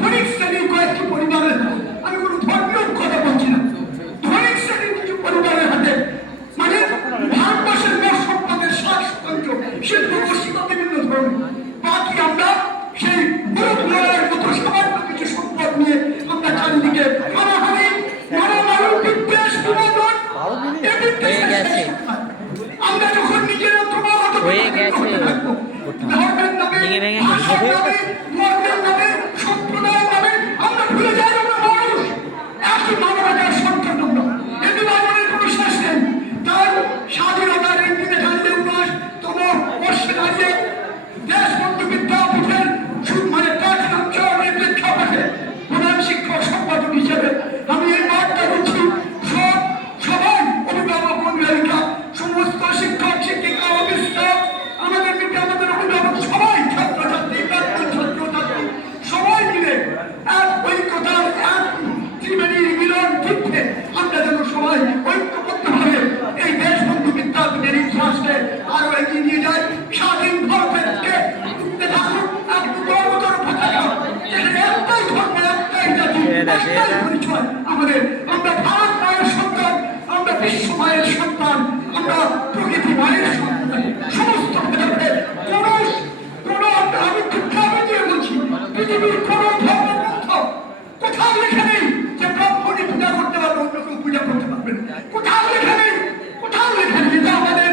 ধনিক শ্রেণীর কয়েকটি পরিবারের, আমি কোনো ধর্মীয় কথা বলছি না, ধনিক শ্রেণীর কিছু পরিবারের হাতে মানে ভারতবর্ষের মোট সম্পদের 60% শিল্প গোষ্ঠীগত বিভিন্ন ধরনের, বাকি আমরা সেই গরিব লড়াইয়ের মতো সামান্য কিছু সম্পদ নিয়ে আমরা চারিদিকে হানাহানি মারামারি বিদ্বেষ বিনোদন আমরা যখন নিজেরা ক্রমাগত হয়ে গেছে ধর্মের নামে ধর্মের নামে সম্প্রদায়ের নামে আমরা ভুলে যাই আমরা মানুষ, একই মানবতার সন্তান আমরা, এ বিভাজনের কোনো শেষ নেই। তার স্বাধীনতার দিনে দাঁড়িয়ে 19তম বর্ষে দাঁড়িয়ে দেশবন্ধু বিদ্যাপীঠের মানে প্রাচীনাঞ্চলের প্রেক্ষাপটে প্রধান শিক্ষক সম্পাদক হিসেবে আমি এই বার্তা দিচ্ছি, সবাই অভিভাবক অভিভাবিকা, সমস্ত শিক্ষক শিক্ষিকা অভিভাবক, আমাদের মিত্র আমাদের অভিভাবক সবাই, ছাত্রছাত্রী প্রাক্তন ছাত্রছাত্রী সবাই মিলে এক ঐক্যতার এক ত্রিবেণীর মিলন তীর্থে আমরা যেন সবাই ঐক্যবদ্ধভাবে এই দেশবন্ধু বিদ্যাপীঠের ইতিহাসকে আরো এগিয়ে নিয়ে যাই। স্বাধীন ভারতকে একটাই ধর্ম একটাই জাতি একটাই পরিচয় আমাদের, আমরা ভারত মায়ের সন্তান, আমরা বিশ্ব মায়ের সন্তান, আমরা প্রকৃতি মায়ের সন্তান, সমস্ত ভেদাভেদে কোনো আমি খুব দিয়ে বলছি পৃথিবীর কোন ধর্মগ্রন্থ কোথাও লেখা নেই যে ব্রাহ্মণী পূজা করতে পারবে অন্য কেউ পূজা করতে পারবে না, কোথাও লেখা নেই, কোথাও লেখা নেই। এটা আমাদের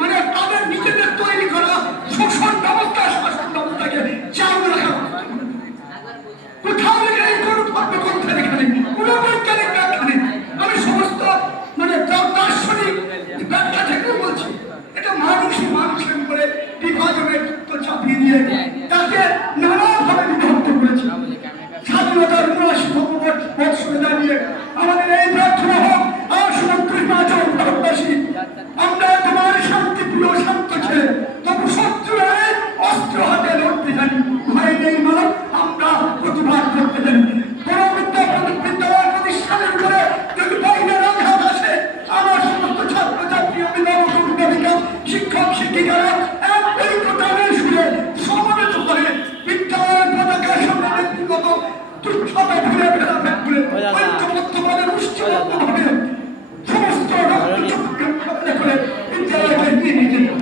মানে তাদের নিজেদের তৈরি করা শোষণ ব্যবস্থা শাসন ব্যবস্থাকে চালু রাখা, কোথাও লেখা নেই, কোনো ধর্মগ্রন্থে লেখা নেই, কোনো বৈজ্ঞানিক ব্যাখ্যা নেই। আমি সমস্ত মানে দার্শনিক ব্যাখ্যা থেকেও বলছি এটা মানুষের উপরে বিভাজনের যুক্ত চাপিয়ে দিয়ে তাকে নানাভাবে বিভক্ত করেছে। স্বাধীনতার 79তম বৎসরে দাঁড়িয়ে আমাদের এই প্রার্থনা হোক, সমুদ্র হিমাচল ভারতবাসী আমরা তোমার শান্তিপ্রিয় শান্ত ছেলে, তবু শত্রুর অস্ত্র হাতে লড়তে জানি, ভয় নেই মা, আমরা প্রতিবাদ করতে জানি। কোন বিদ্যালয় প্রতিষ্ঠানের উপরে যদি বাইরের আঘাত আসে, আমার সমস্ত ছাত্রছাত্রী অভিভাবক অভিভাবিকা শিক্ষক শিক্ষিকারা এক ঐক্যতানের সুরে সমবেত হয়ে বিদ্যালয়ের পতাকার সামনে ব্যক্তিগত তুচ্ছতা ভুলে ভেদাভেদ ভুলে ঐক্যবদ্ধভাবে মুষ্টিবদ্ধভাবে সমস্ত রক্তচক্ষুকে করে বিদ্যালয়কে এগিয়ে নিয়ে যেতে